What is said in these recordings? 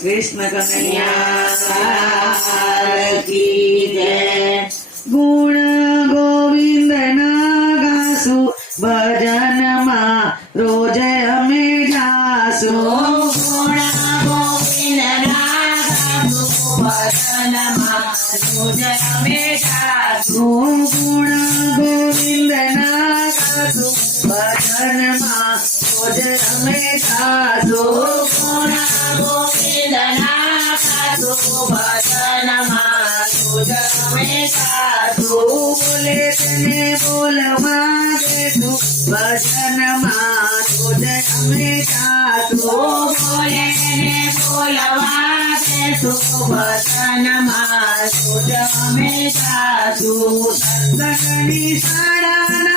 कृष्ण कन्हैया की जय। गुण गोविंद ना गासु भजन मा रोज अमे जासु। गुण गोविंद ना गासु भजन मा रोज अमे जासु। गुण गोविंद ना गासु भजन मा रोज अमे जासु। गुण गोविंद ना गासु भजन मा रोज अमे जासु। बोले तने बोलवा दे तू भजन मा रोज अमे जासु। बोले ने बोलवा दे तू भजन मा रोज अमे जासु। सत्संगनी शाळाना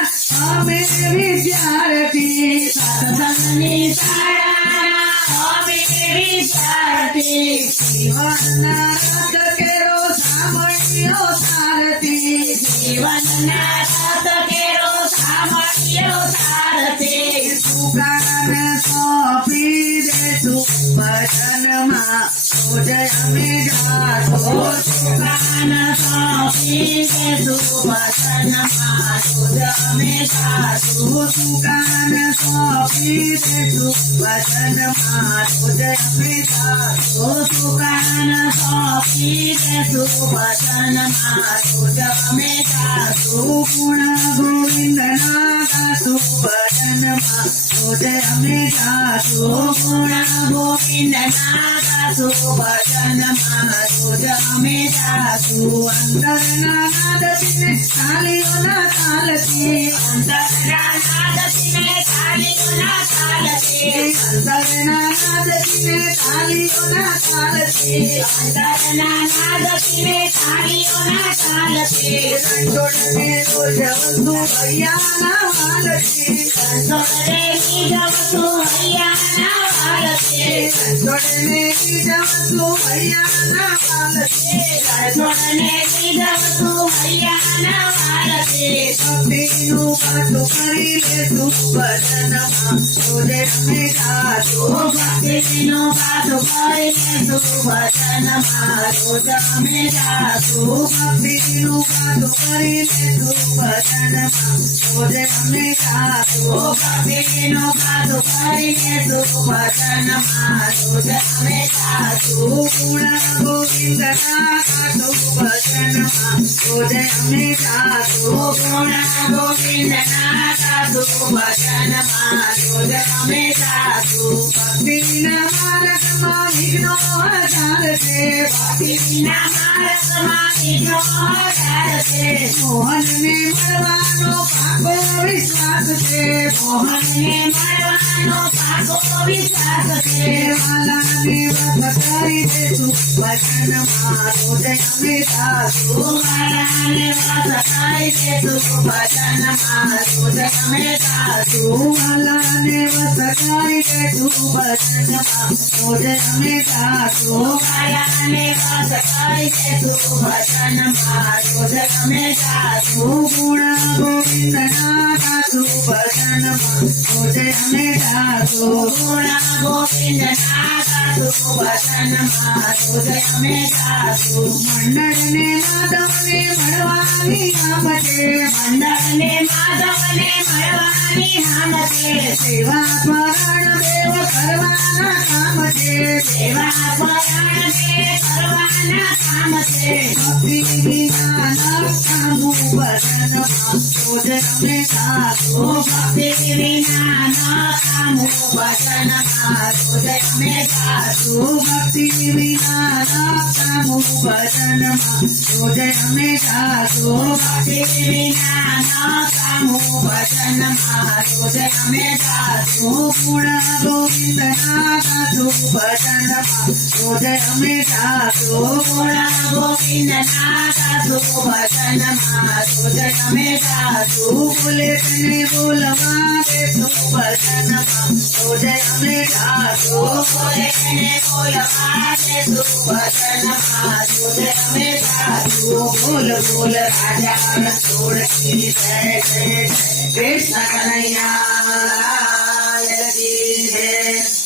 अमे विद्यार्थी। सत्संगनी शाळाना अमे विद्यार्थी। जीवनना रथ केरो सामळ्यो सारथी। जीवनना रथ केरो सामळ्यो सारथी। सुकान सोपी दे तू भजन मा रोज अमे जासु। सुकान सोपी दे तू भजन मा रोज अमे जासु। सुकान सोपी दे तू भजन मा रोज अमे जासु। सुकान सोपी दे तू भजन मा रोज अमे जासु। गुण गोविंद ना गासु भजन मा रोज अमे जासु। गुण गोविंद ना गासु भजन मा रोज अमे जासु। अंतर नाद तिने तालियो ना तालती। अंतर नाद तिने तालियो ना तालती। अंतर नाद तिने तालियो ना तालती। अंतर नाद तिने तालियो ना तालती। रंजोड़ने रोजवंतु भैया ना वालती। रंजोड़ने निजवतु भैया ना वालती। रंजोड़ने निजवंतु भैया ना वालती। रंजोड़ने निजवतु भैया ना वालती। भक्तिनु पाठो करी ले तू भजन मा रोज अमे जासु। भक्तिनु पाठो करी ले तू भजन मा रोज अमे जासु। भक्तिनु पाठो करी ले तू भजन मा रोज अमे जासु। भक्तिनु पाठो करी ले तू भजन मा रोज अमे जासु। गुण गोविंद ना गासु भजन मा रोज अमे जासु। गुण गोविंद ना गासु भजन मा रोज अमे जासु। भक्ति ना मार्ग मा विघ्नो हटारते। भक्ति ना मार्ग मा विघ्नो हटारते। मोहन ने मरवानो पाको विश्वास छे। मोहन ने मरवानो पाको विश्वास छे। वाला ने व्रत करी दे तू भजन मा रोज अमे जासु। वाला ने व्रत करी दे तू भजन मा रोज अमे जासु। वाला ने व्रत करी दे तू भजन मा रोज अमे जासु। वाला ने व्रत करी दे तू भजन मा रोज अमे जासु। गुण गोविंद ना गासु भजन मा रोज अमे जासु। गुण गोविंद ना गासु भजन मा रोज अमे जासु। मंडळ ने माधव ने मळवानी नाम छे। मंडळ ने माधव ने मळवानी नाम छे। सेवा परायण देव करवाना काम छे। सेवा परायण देव करवाना काम छे। भक्ति विना न कामु भजन मा रोज अमे जासु। भक्ति विना न कामु भजन मा रोज अमे जासु। भक्ति विना न कामु भजन मा रोज अमे जासु। भक्ति विना न कामु भजन मा रोज अमे जासु। गुण गोविंद ना गासु भजन मा रोज अमे जासु। गुण गोविंद ना गासु भजन मा रोज अमे जासु। बोले तने बोलवा दे तू भजन मा रोज अमे जासु। बोले ने बोलवा दे तू भजन मा रोज अमे जासु। बोल बोल राजा रणछोड़ की जय जय जय। कृष्ण कन्हैया लाल की जय।